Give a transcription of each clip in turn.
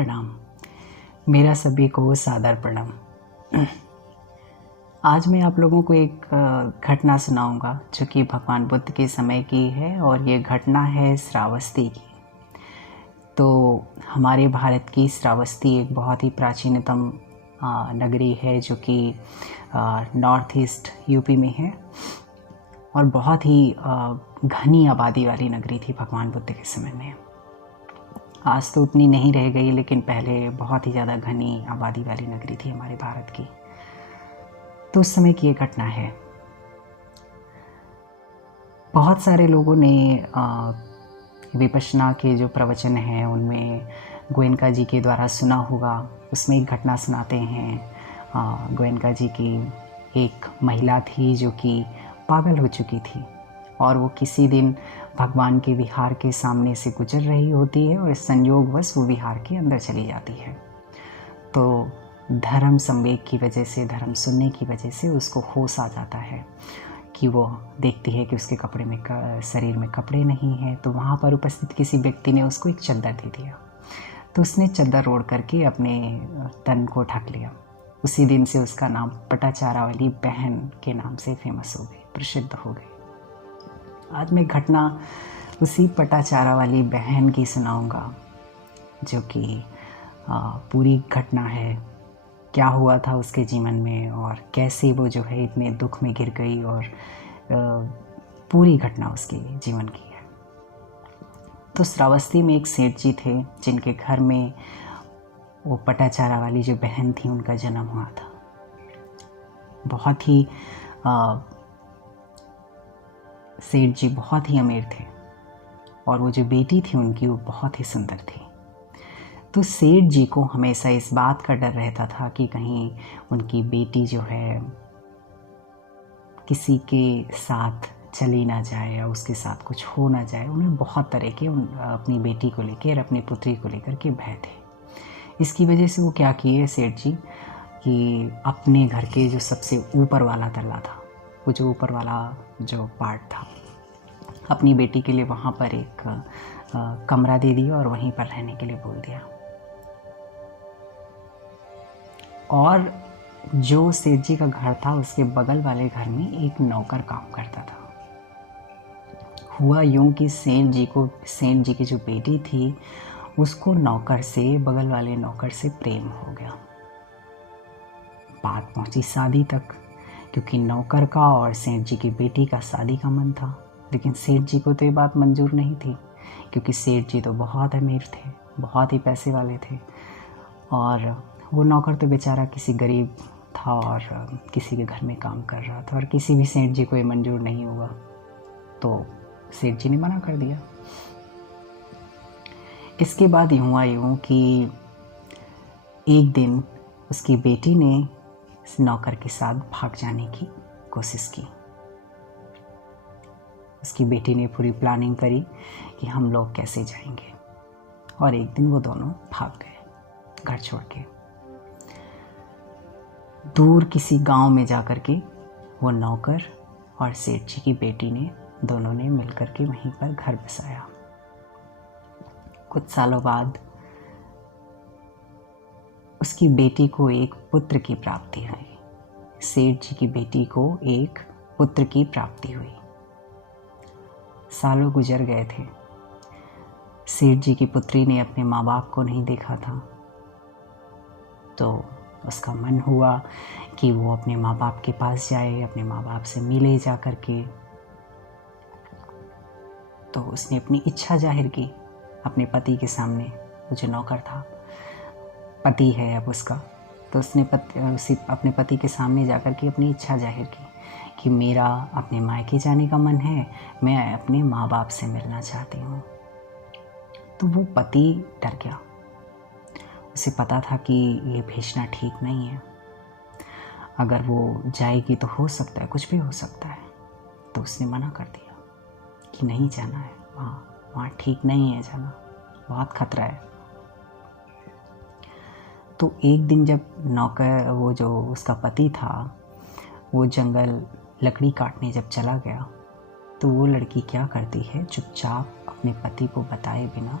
प्रणाम। मेरा सभी को सादर प्रणाम। आज मैं आप लोगों को एक घटना सुनाऊंगा जो कि भगवान बुद्ध के समय की है और ये घटना है श्रावस्ती की। तो हमारे भारत की श्रावस्ती एक बहुत ही प्राचीनतम नगरी है जो कि नॉर्थ ईस्ट यूपी में है और बहुत ही घनी आबादी वाली नगरी थी भगवान बुद्ध के समय में। आज तो उतनी नहीं रह गई, लेकिन पहले बहुत ही ज़्यादा घनी आबादी वाली नगरी थी हमारे भारत की। तो उस समय की ये घटना है। बहुत सारे लोगों ने विपश्यना के जो प्रवचन हैं उनमें गोयनका जी के द्वारा सुना होगा। उसमें एक घटना सुनाते हैं। गोयनका जी की एक महिला थी जो कि पागल हो चुकी थी और वो किसी दिन भगवान के विहार के सामने से गुजर रही होती है और संयोगवश वो विहार के अंदर चली जाती है। तो धर्म संवेग की वजह से, धर्म सुनने की वजह से उसको होश आ जाता है कि वो देखती है कि उसके कपड़े में शरीर में कपड़े नहीं हैं। तो वहाँ पर उपस्थित किसी व्यक्ति ने उसको एक चद्दर दे दिया। तो उसने चद्दर ओढ़ करके अपने तन को ढक लिया। उसी दिन से उसका नाम पटाचारा वाली बहन के नाम से फेमस हो गई, प्रसिद्ध हो गई। आज मैं घटना उसी पटाचारा वाली बहन की सुनाऊंगा जो कि पूरी घटना है, क्या हुआ था उसके जीवन में और कैसे वो जो है इतने दुख में गिर गई, और पूरी घटना उसके जीवन की है। तो श्रावस्ती में एक सेठ जी थे जिनके घर में वो पटाचारा वाली जो बहन थी उनका जन्म हुआ था। बहुत ही सेठ जी बहुत ही अमीर थे और वो जो बेटी थी उनकी वो बहुत ही सुंदर थी। तो सेठ जी को हमेशा इस बात का डर रहता था कि कहीं उनकी बेटी जो है किसी के साथ चली ना जाए या उसके साथ कुछ हो ना जाए। उन्हें बहुत तरह के अपनी बेटी को लेकर, अपनी पुत्री को लेकर के भय थे। इसकी वजह से वो क्या किए सेठ जी कि अपने घर के जो सबसे ऊपर वाला तल्ला था, वो जो ऊपर वाला जो पार्ट था, अपनी बेटी के लिए वहाँ पर एक कमरा दे दिया और वहीं पर रहने के लिए बोल दिया। और जो सेठ जी का घर था उसके बगल वाले घर में एक नौकर काम करता था। हुआ यूं कि सेठ जी की जो बेटी थी उसको नौकर से, बगल वाले नौकर से प्रेम हो गया। बात पहुंची शादी तक, क्योंकि नौकर का और सेठ जी की बेटी का शादी का मन था। लेकिन सेठ जी को तो ये बात मंजूर नहीं थी, क्योंकि सेठ जी तो बहुत अमीर थे, बहुत ही पैसे वाले थे। और वो नौकर तो बेचारा किसी गरीब था और किसी के घर में काम कर रहा था, और किसी भी सेठ जी को ये मंजूर नहीं हुआ। तो सेठ जी ने मना कर दिया। इसके बाद यूँ कि एक दिन उसकी बेटी ने इस नौकर के साथ भाग जाने की कोशिश की। उसकी बेटी ने पूरी प्लानिंग करी कि हम लोग कैसे जाएंगे, और एक दिन वो दोनों भाग गए घर छोड़ के। दूर किसी गांव में जाकर के वो नौकर और सेठ जी की बेटी ने, दोनों ने मिलकर के वहीं पर घर बसाया। कुछ सालों बाद उसकी बेटी को एक पुत्र की प्राप्ति हुई। सेठ जी की बेटी को एक पुत्र की प्राप्ति हुई। सालों गुजर गए थे। सेठ जी की पुत्री ने अपने माँ बाप को नहीं देखा था। तो उसका मन हुआ कि वो अपने माँ बाप के पास जाए, अपने माँ बाप से मिले जा कर के। तो उसने अपनी इच्छा जाहिर की अपने पति के सामने। वो जो नौकर था, पति है अब उसका, तो उसने अपने पति के सामने जाकर के अपनी इच्छा जाहिर की कि मेरा अपने मायके जाने का मन है, मैं अपने माँ बाप से मिलना चाहती हूँ। तो वो पति डर गया। उसे पता था कि ये भेजना ठीक नहीं है, अगर वो जाएगी तो हो सकता है, कुछ भी हो सकता है। तो उसने मना कर दिया कि नहीं जाना है, वहाँ ठीक नहीं है जाना, बहुत खतरा है। तो एक दिन जब नौकर, वो जो उसका पति था, वो जंगल लकड़ी काटने जब चला गया, तो वो लड़की क्या करती है, चुपचाप अपने पति को बताए बिना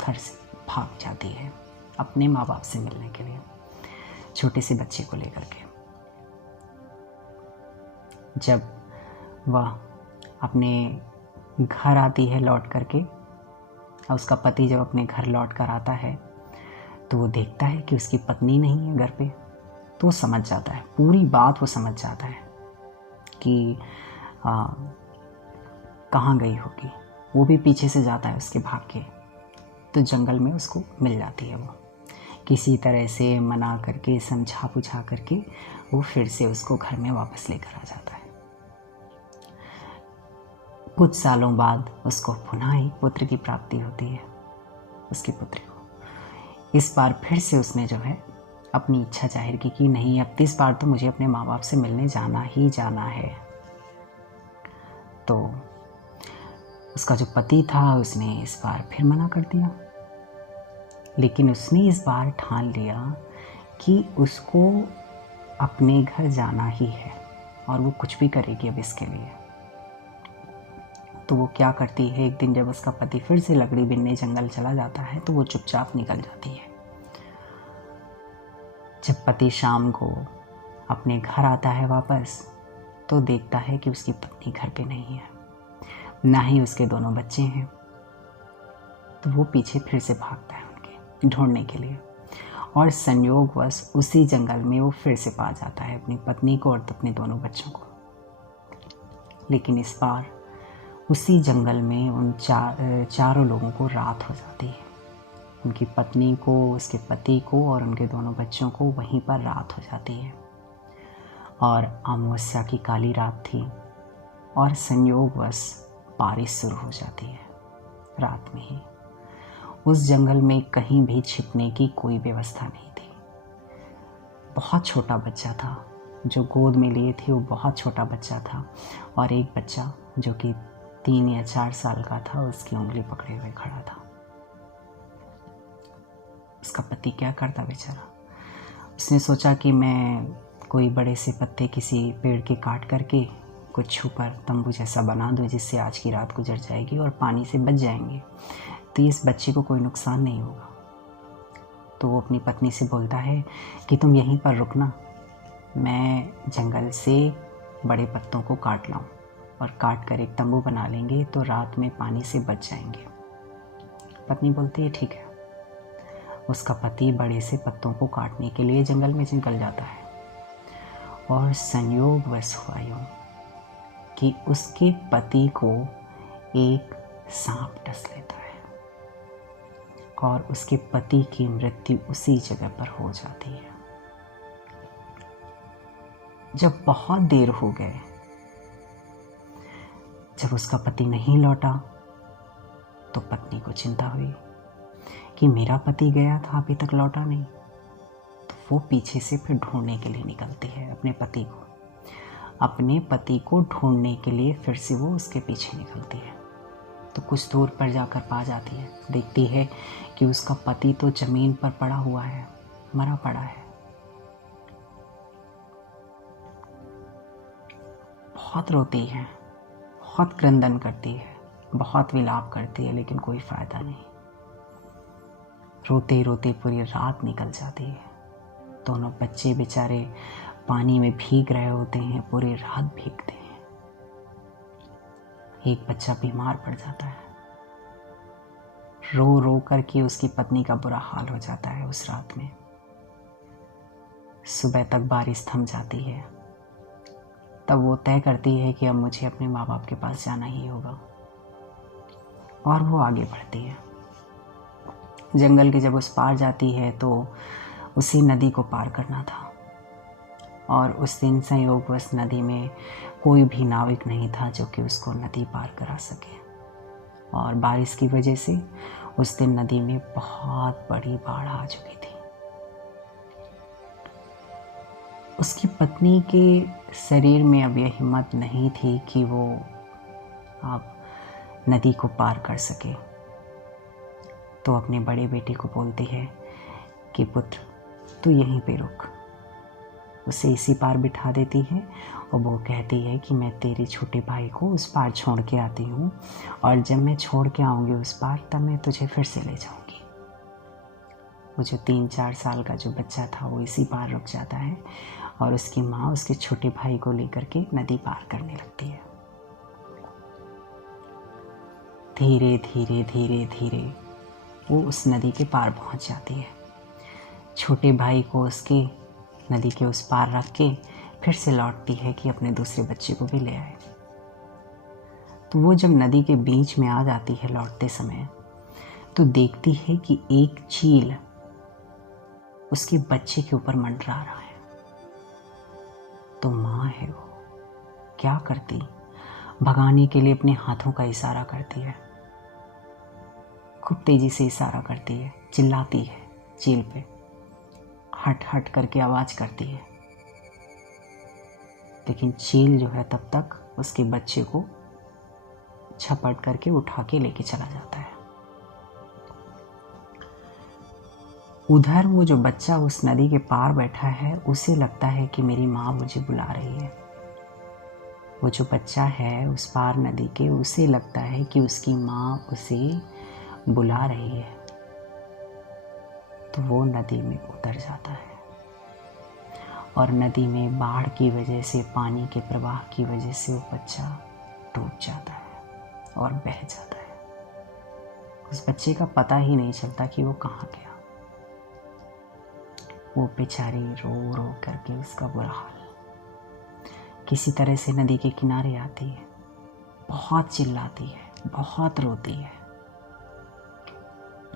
घर से भाग जाती है अपने माँ बाप से मिलने के लिए, छोटे से बच्चे को लेकर के। जब वह अपने घर आती है लौट करके, और उसका पति जब अपने घर लौट कर आता है तो वो देखता है कि उसकी पत्नी नहीं है घर पे, तो वो समझ जाता है, पूरी बात वो समझ जाता है कि कहाँ गई होगी। वो भी पीछे से जाता है उसके भाग के, तो जंगल में उसको मिल जाती है। वो किसी तरह से मना करके, समझा बुझा करके वो फिर से उसको घर में वापस लेकर आ जाता है। कुछ सालों बाद उसको पुनः एक पुत्र की प्राप्ति होती है, उसकी पुत्री को। इस बार फिर से उसने जो है अपनी इच्छा जाहिर की कि नहीं, अब इस बार तो मुझे अपने माँ बाप से मिलने जाना ही जाना है। तो उसका जो पति था उसने इस बार फिर मना कर दिया, लेकिन उसने इस बार ठान लिया कि उसको अपने घर जाना ही है और वो कुछ भी करेगी अब इसके लिए। तो वो क्या करती है, एक दिन जब उसका पति फिर से लकड़ी बिनने जंगल चला जाता है तो वो चुपचाप निकल जाती है। जब पति शाम को अपने घर आता है वापस, तो देखता है कि उसकी पत्नी घर पे नहीं है, ना ही उसके दोनों बच्चे हैं। तो वो पीछे फिर से भागता है उनके ढूंढने के लिए, और संयोगवश उसी जंगल में वो फिर से पा जाता है अपनी पत्नी को और अपने दोनों बच्चों को। लेकिन इस बार उसी जंगल में उन चारों लोगों को रात हो जाती है। उनकी पत्नी को, उसके पति को और उनके दोनों बच्चों को वहीं पर रात हो जाती है। और अमावस्या की काली रात थी और संयोगवश बारिश शुरू हो जाती है रात में ही। उस जंगल में कहीं भी छिपने की कोई व्यवस्था नहीं थी। बहुत छोटा बच्चा था जो गोद में लिए थे, वो बहुत छोटा बच्चा था, और एक बच्चा जो कि 3 या 4 साल का था उसकी उंगली पकड़े हुए खड़ा था। उसका पति क्या करता बेचारा, उसने सोचा कि मैं कोई बड़े से पत्ते किसी पेड़ के काट करके कुछ छुपर तंबू जैसा बना दूं जिससे आज की रात गुजर जाएगी और पानी से बच जाएंगे, तो इस बच्चे को कोई नुकसान नहीं होगा। तो वो अपनी पत्नी से बोलता है कि तुम यहीं पर रुकना, मैं जंगल से बड़े पत्तों को काट लाऊं और काट कर एक तंबू बना लेंगे तो रात में पानी से बच जाएंगे। पत्नी बोलती है ठीक है। उसका पति बड़े से पत्तों को काटने के लिए जंगल में निकल जाता है, और संयोगवश हुआ यूं कि उसके पति को एक सांप डस लेता है और उसके पति की मृत्यु उसी जगह पर हो जाती है। जब बहुत देर हो गए, जब उसका पति नहीं लौटा, तो पत्नी को चिंता हुई कि मेरा पति गया था अभी तक लौटा नहीं। तो वो पीछे से फिर ढूंढने के लिए निकलती है अपने पति को ढूंढने के लिए फिर से वो उसके पीछे निकलती है। तो कुछ दूर पर जाकर पा जाती है, देखती है कि उसका पति तो जमीन पर पड़ा हुआ है, मरा पड़ा है। बहुत रोती है, बहुत क्रंदन करती है, बहुत विलाप करती है, लेकिन कोई फायदा नहीं। रोते रोते पूरी रात निकल जाती है। दोनों बच्चे बेचारे पानी में भीग रहे होते हैं, पूरी रात भीगते हैं। एक बच्चा बीमार पड़ जाता है, रो रो करके उसकी पत्नी का बुरा हाल हो जाता है उस रात में। सुबह तक बारिश थम जाती है, तब वो तय करती है कि अब मुझे अपने माँ बाप के पास जाना ही होगा, और वो आगे बढ़ती है। जंगल के जब उस पार जाती है तो उसी नदी को पार करना था, और उस दिन संयोगवश नदी में कोई भी नाविक नहीं था जो कि उसको नदी पार करा सके। और बारिश की वजह से उस दिन नदी में बहुत बड़ी बाढ़ आ चुकी थी। उसकी पत्नी के शरीर में अब यह हिम्मत नहीं थी कि वो अब नदी को पार कर सके। तो अपने बड़े बेटे को बोलती है कि पुत्र तू यहीं पे रुक। उसे इसी पार बिठा देती है और वो कहती है कि मैं तेरे छोटे भाई को उस पार छोड़ के आती हूँ, और जब मैं छोड़ के आऊँगी उस पार तब मैं तुझे फिर से ले जाऊँगी। वो जो 3-4 साल का जो बच्चा था वो इसी पार रुक जाता है और उसकी माँ उसके छोटे भाई को लेकर के नदी पार करने लगती है। धीरे धीरे धीरे धीरे वो उस नदी के पार पहुंच जाती है। छोटे भाई को उसके नदी के उस पार रख के फिर से लौटती है कि अपने दूसरे बच्चे को भी ले आए। तो वो जब नदी के बीच में आ जाती है लौटते समय, तो देखती है कि एक चील उसके बच्चे के ऊपर मंडरा रहा है। तो माँ है वो, क्या करती, भगाने के लिए अपने हाथों का इशारा करती है, खूब तेजी से इशारा करती है, चिल्लाती है चील पे, हट हट करके आवाज करती है। लेकिन चील जो है तब तक उसके बच्चे को झपट करके उठा के लेके चला जाता है। उधर वो जो बच्चा उस नदी के पार बैठा है, उसे लगता है कि मेरी माँ मुझे बुला रही है। वो जो बच्चा है उस पार नदी के, उसे लगता है कि उसकी माँ उसे बुला रही है। तो वो नदी में उतर जाता है और नदी में बाढ़ की वजह से, पानी के प्रवाह की वजह से वो बच्चा डूब जाता है और बह जाता है। उस बच्चे का पता ही नहीं चलता कि वो कहाँ गया। वो बेचारी रो रो करके, उसका बुरा हाल, किसी तरह से नदी के किनारे आती है, बहुत चिल्लाती है, बहुत रोती है।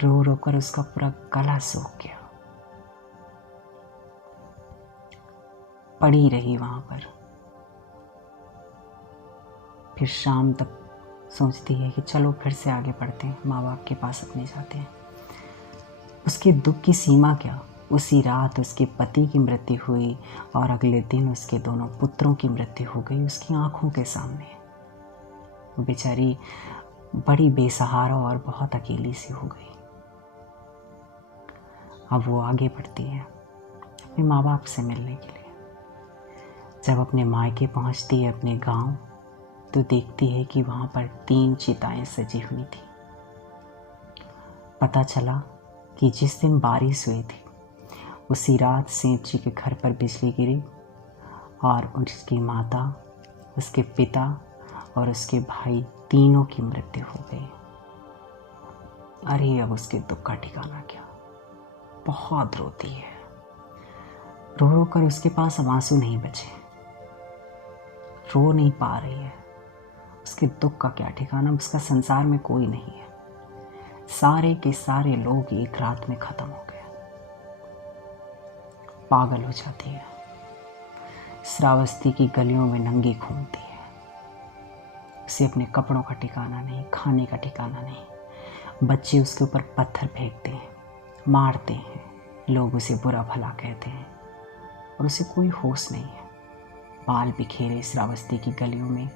रो रो कर उसका पूरा गला सूख गया। पड़ी रही वहां पर। फिर शाम तक सोचती है कि चलो फिर से आगे बढ़ते हैं, माँ बाप के पास अपने जाते हैं। उसके दुख की सीमा क्या, उसी रात उसके पति की मृत्यु हुई और अगले दिन उसके दोनों पुत्रों की मृत्यु हो गई उसकी आंखों के सामने। वो बेचारी बड़ी बेसहारा और बहुत अकेली सी हो गई। अब वो आगे बढ़ती है अपने माँ बाप से मिलने के लिए। जब अपने मायके पहुंचती है, अपने गांव, तो देखती है कि वहां पर 3 चिताएं सजी हुई थी। पता चला कि जिस दिन बारिश हुई थी उसी रात सेठ जी के घर पर बिजली गिरी और उसकी माता, उसके पिता और उसके भाई तीनों की मृत्यु हो गई। अरे अब उसके दुख का ठिकाना क्या। बहुत रोती है, रो रो कर उसके पास अब आंसू नहीं बचे, रो नहीं पा रही है। उसके दुख का क्या ठिकाना, उसका संसार में कोई नहीं है। सारे के सारे लोग एक रात में खत्म हो गए। पागल हो जाती है, श्रावस्ती की गलियों में नंगी घूमती है। उसे अपने कपड़ों का ठिकाना नहीं, खाने का ठिकाना नहीं। बच्चे उसके ऊपर पत्थर फेंकते हैं, मारते हैं, लोग उसे बुरा भला कहते हैं और उसे कोई होश नहीं है। बाल बिखेरे श्रावस्ती की गलियों में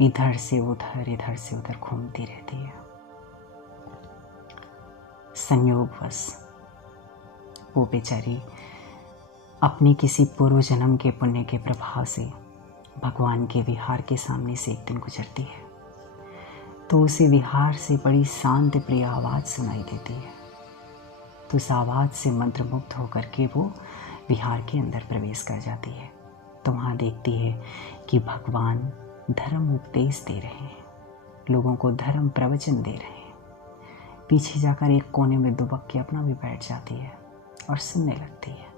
इधर से उधर घूमती रहती है। संयोगवश वो बेचारी अपने किसी पूर्व जन्म के पुण्य के प्रभाव से भगवान के विहार के सामने से एक दिन गुजरती है। तो उसे विहार से बड़ी शांत प्रिय आवाज़ सुनाई देती है। तो उस आवाज़ से मंत्रमुग्ध होकर के वो विहार के अंदर प्रवेश कर जाती है। तो वहाँ देखती है कि भगवान धर्म उपदेश दे रहे हैं, लोगों को धर्म प्रवचन दे रहे हैं। पीछे जाकर एक कोने में दुबक के अपना भी बैठ जाती है और सुनने लगती है।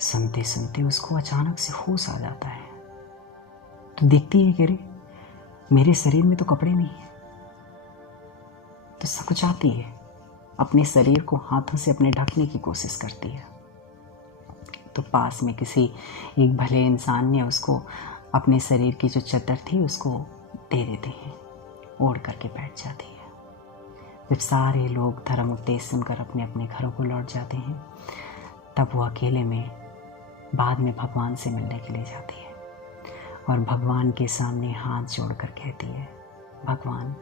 सुनते सुनते उसको अचानक से होश आ जाता है। तो देखती है कि अरे मेरे शरीर में तो कपड़े नहीं है। तो सकुचाती है, अपने शरीर को हाथों से अपने ढकने की कोशिश करती है। तो पास में किसी एक भले इंसान ने उसको अपने शरीर की जो चद्दर थी उसको दे देते हैं, ओढ़ करके बैठ जाती है। जब सारे लोग धर्म उपदेश सुनकर अपने अपने घरों को लौट जाते हैं, तब वो अकेले में बाद में भगवान से मिलने के लिए जाती है और भगवान के सामने हाथ जोड़कर कहती है, भगवान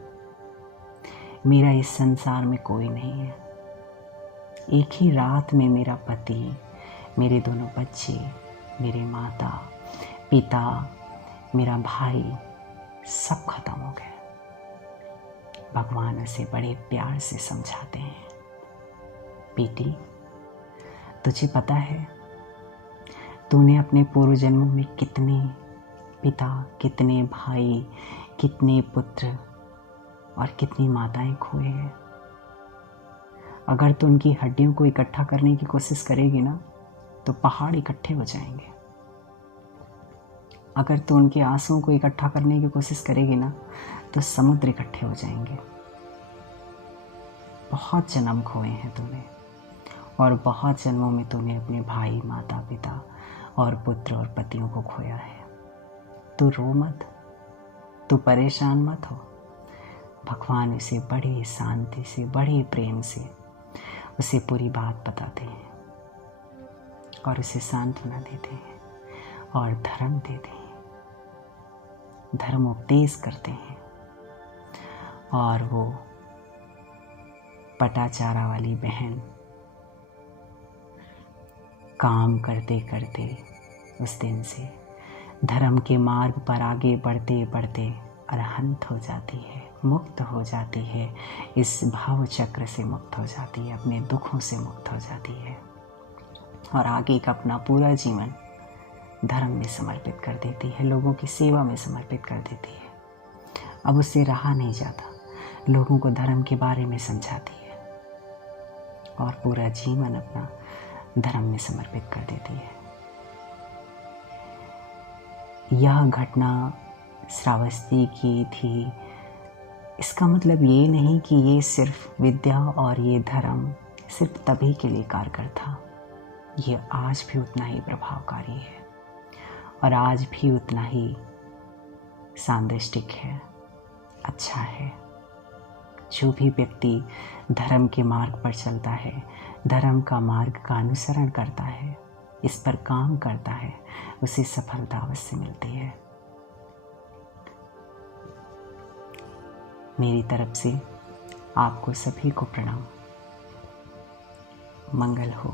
मेरा इस संसार में कोई नहीं है। एक ही रात में मेरा पति, मेरे दोनों बच्चे, मेरे माता पिता, मेरा भाई सब खत्म हो गए। भगवान उसे बड़े प्यार से समझाते हैं, बेटी, तुझे पता है तूने अपने पूर्व जन्मों में कितने पिता, कितने भाई, कितने पुत्र और कितनी माताएं खोए हैं। अगर तू उनकी हड्डियों को इकट्ठा करने की कोशिश करेगी ना तो पहाड़ इकट्ठे हो जाएंगे। अगर तू उनके आंसुओं को इकट्ठा करने की कोशिश करेगी ना तो समुद्र इकट्ठे हो जाएंगे। बहुत जन्म खोए हैं तूने और बहुत जन्मों में तूने अपने भाई, माता पिता और पुत्र और पतियों को खोया है। तू रो मत, तू परेशान मत हो। भगवान उसे बड़ी शांति से, बड़े प्रेम से उसे पूरी बात बताते हैं और उसे सांत्वना देते हैं और धर्म देते हैं, धर्म उपदेश करते हैं। और वो पटाचारा वाली बहन काम करते करते उस दिन से धर्म के मार्ग पर आगे बढ़ते बढ़ते अरहंत हो जाती है, मुक्त हो जाती है, इस भाव चक्र से मुक्त हो जाती है, अपने दुखों से मुक्त हो जाती है और आगे का अपना पूरा जीवन धर्म में समर्पित कर देती है, लोगों की सेवा में समर्पित कर देती है। अब उससे रहा नहीं जाता, लोगों को धर्म के बारे में समझाती है और पूरा जीवन अपना धर्म में समर्पित कर देती है। यह घटना श्रावस्ती की थी। इसका मतलब ये नहीं कि ये सिर्फ विद्या और ये धर्म सिर्फ तभी के लिए कारगर था। ये आज भी उतना ही प्रभावकारी है और आज भी उतना ही सांदृष्टिक है, अच्छा है। जो भी व्यक्ति धर्म के मार्ग पर चलता है, धर्म का मार्ग का अनुसरण करता है, इस पर काम करता है, उसे सफलता अवश्य मिलती है। मेरी तरफ से आपको सभी को प्रणाम। मंगल हो,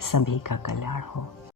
सभी का कल्याण हो।